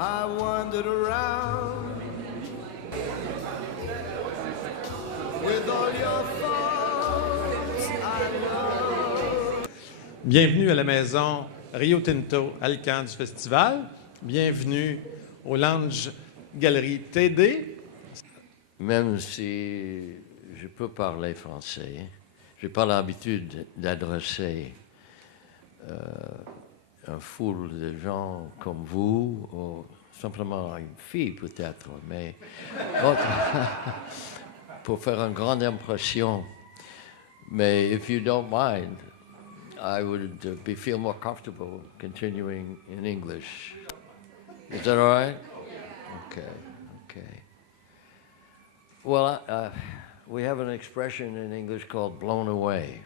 I wandered around with all your faults I love. Bienvenue à la maison Rio Tinto Alcan du festival. Bienvenue au Lounge Galerie TD. Même si je peux parler français, je n'ai pas l'habitude d'adresser un foule de gens comme vous, ou simplement une fille peut-être, mais pour faire une grande impression. Mais if you don't mind, I would feel more comfortable continuing in English. Is that all right? Okay. Well, we have an expression in English called blown away.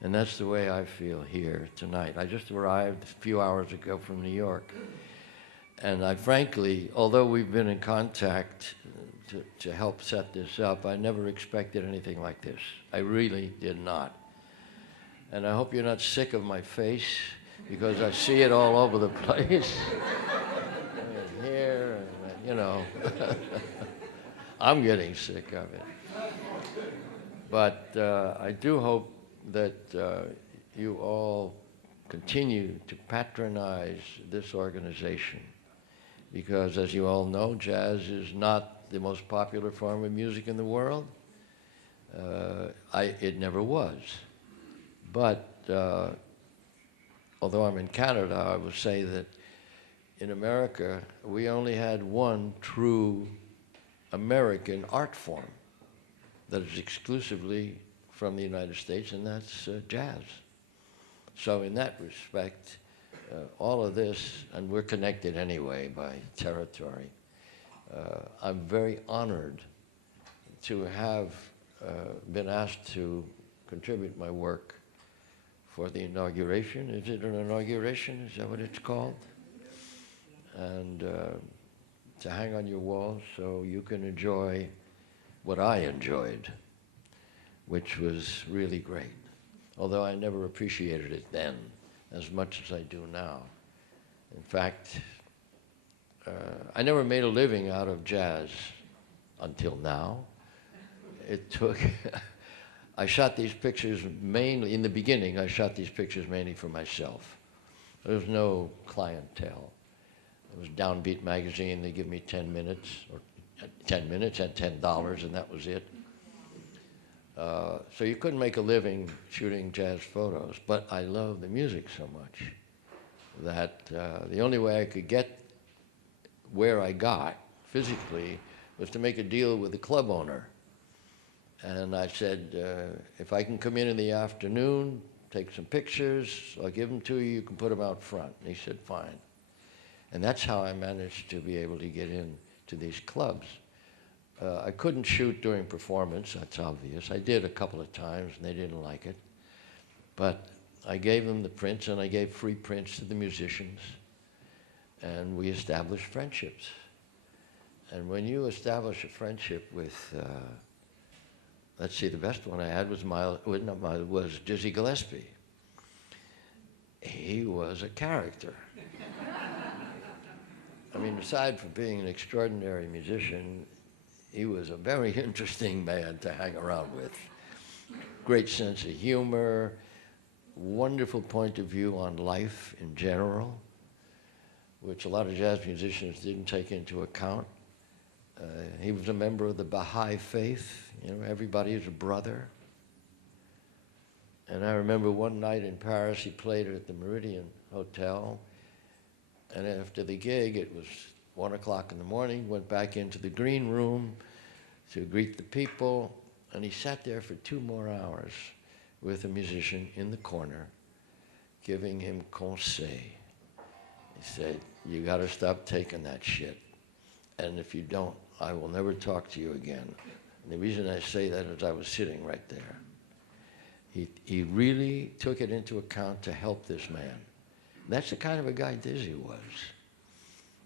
And that's the way I feel here tonight. I just arrived a few hours ago from New York. And I frankly, although we've been in contact to help set this up, I never expected anything like this. I really did not. And I hope you're not sick of my face, because I see it all over the place. And here, and, you know. I'm getting sick of it. But I do hope that you all continue to patronize this organization, because as you all know, jazz is not the most popular form of music in the world. It never was. But although I'm in Canada, I will say that in America, we only had one true American art form that is exclusively from the United States, and that's jazz. So in that respect, all of this, and we're connected anyway by territory, I'm very honored to have been asked to contribute my work for the inauguration. Is it an inauguration? Is that what it's called? And to hang on your walls so you can enjoy what I enjoyed, which was really great. Although I never appreciated it then as much as I do now. In fact, I never made a living out of jazz until now. It took, I shot these pictures mainly, in the beginning, I shot these pictures mainly for myself. There was no clientele. It was Downbeat magazine. They give me 10 minutes, or 10 minutes at $10, and that was it. So you couldn't make a living shooting jazz photos, but I love the music so much that the only way I could get where I got physically was to make a deal with the club owner. And I said, if I can come in the afternoon, take some pictures, I'll give them to you, you can put them out front. And he said, fine. And that's how I managed to be able to get into these clubs. I couldn't shoot during performance, that's obvious. I did a couple of times and they didn't like it. But I gave them the prints, and I gave free prints to the musicians. And we established friendships. And when you establish a friendship with, let's see, the best one I had was Dizzy Gillespie. He was a character. I mean, aside from being an extraordinary musician, he was a very interesting man to hang around with. Great sense of humor, wonderful point of view on life in general, which a lot of jazz musicians didn't take into account. He was a member of the Baha'i faith. You know, everybody is a brother. And I remember one night in Paris, he played at the Meridian Hotel. And after the gig, it was 1 o'clock in the morning, went back into the green room to greet the people, and he sat there for 2 more hours with a musician in the corner, giving him conseil. He said, you gotta stop taking that shit. And if you don't, I will never talk to you again. And the reason I say that is I was sitting right there. He really took it into account to help this man. That's the kind of a guy Dizzy was.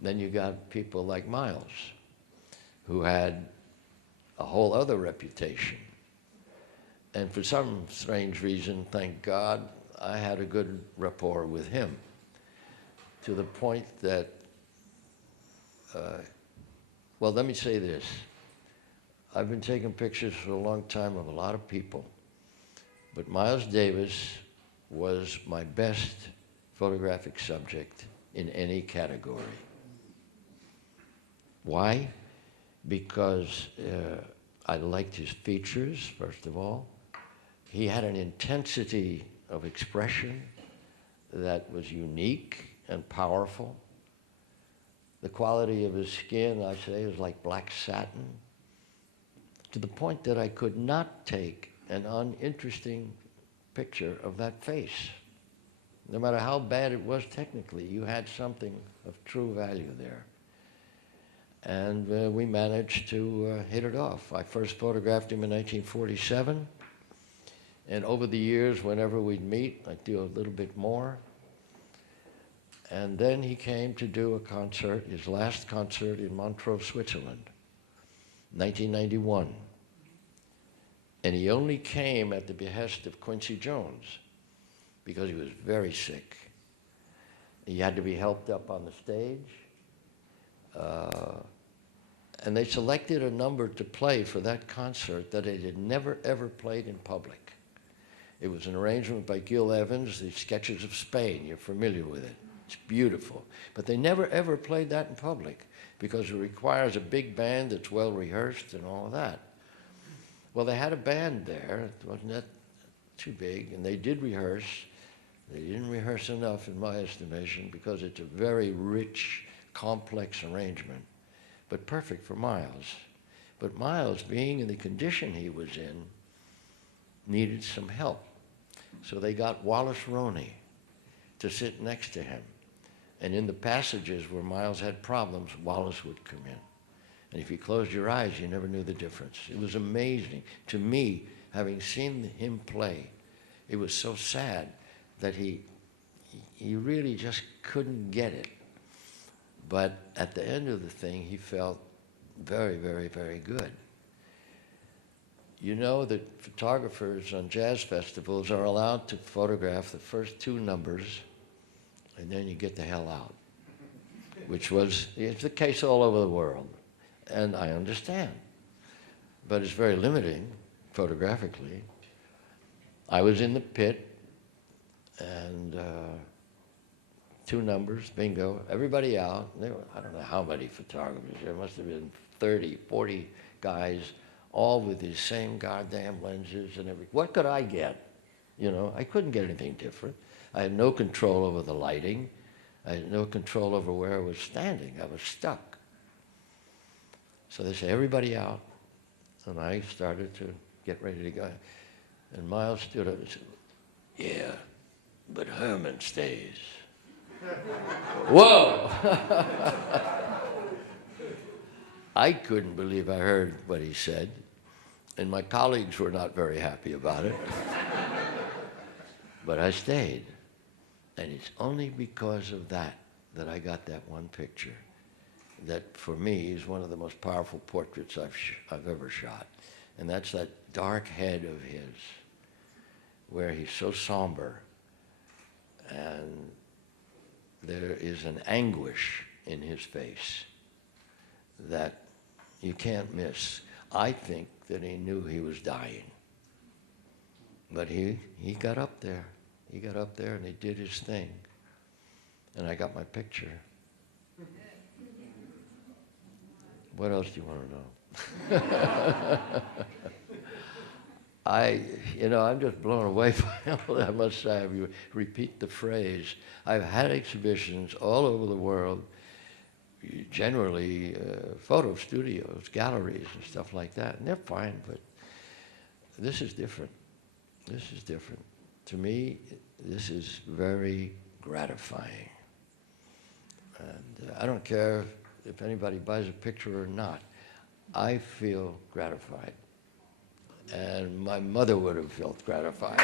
Then you got people like Miles, who had a whole other reputation. And for some strange reason, thank God, I had a good rapport with him, to the point that well, let me say this. I've been taking pictures for a long time of a lot of people, but Miles Davis was my best photographic subject in any category. Why? Because I liked his features, first of all. He had an intensity of expression that was unique and powerful. The quality of his skin, I say, was like black satin, to the point that I could not take an uninteresting picture of that face. No matter how bad it was technically, you had something of true value there. And we managed to hit it off. I first photographed him in 1947, and over the years, whenever we'd meet, I'd do a little bit more. And then he came to do a concert, his last concert in Montreux, Switzerland, 1991. And he only came at the behest of Quincy Jones because he was very sick. He had to be helped up on the stage. And they selected a number to play for that concert that they had never, ever played in public. It was an arrangement by Gil Evans, the Sketches of Spain. You're familiar with it. It's beautiful. But they never, ever played that in public because it requires a big band that's well rehearsed and all of that. Well, they had a band there. It wasn't that too big, and they did rehearse. They didn't rehearse enough, in my estimation, because it's a very rich, complex arrangement, but perfect for Miles. But Miles, being in the condition he was in, needed some help. So they got Wallace Roney to sit next to him. And in the passages where Miles had problems, Wallace would come in. And if you closed your eyes, you never knew the difference. It was amazing. To me, having seen him play, it was so sad that he really just couldn't get it. But at the end of the thing, he felt very, very, very good. You know that photographers on jazz festivals are allowed to photograph the first two numbers, and then you get the hell out, which was it's the case all over the world. And I understand, but it's very limiting photographically. I was in the pit, and two numbers, bingo, everybody out. There were, I don't know how many photographers, there must have been 30, 40 guys, all with these same goddamn lenses and everything. What could I get? You know, I couldn't get anything different. I had no control over the lighting. I had no control over where I was standing. I was stuck. So they say, everybody out. And I started to get ready to go. And Miles stood up and said, yeah, but Herman stays. Whoa! I couldn't believe I heard what he said. And my colleagues were not very happy about it. But I stayed. And it's only because of that that I got that one picture. That for me is one of the most powerful portraits I've ever shot. And that's that dark head of his, where he's so somber. And there is an anguish in his face that you can't miss. I think that he knew he was dying. But he got up there. He got up there and he did his thing. And I got my picture. What else do you want to know? I'm just blown away by all that. I must say, if you repeat the phrase, I've had exhibitions all over the world, generally photo studios, galleries, and stuff like that, and they're fine, but this is different. This is different. To me, this is very gratifying. And I don't care if anybody buys a picture or not. I feel gratified. And my mother would have felt gratified.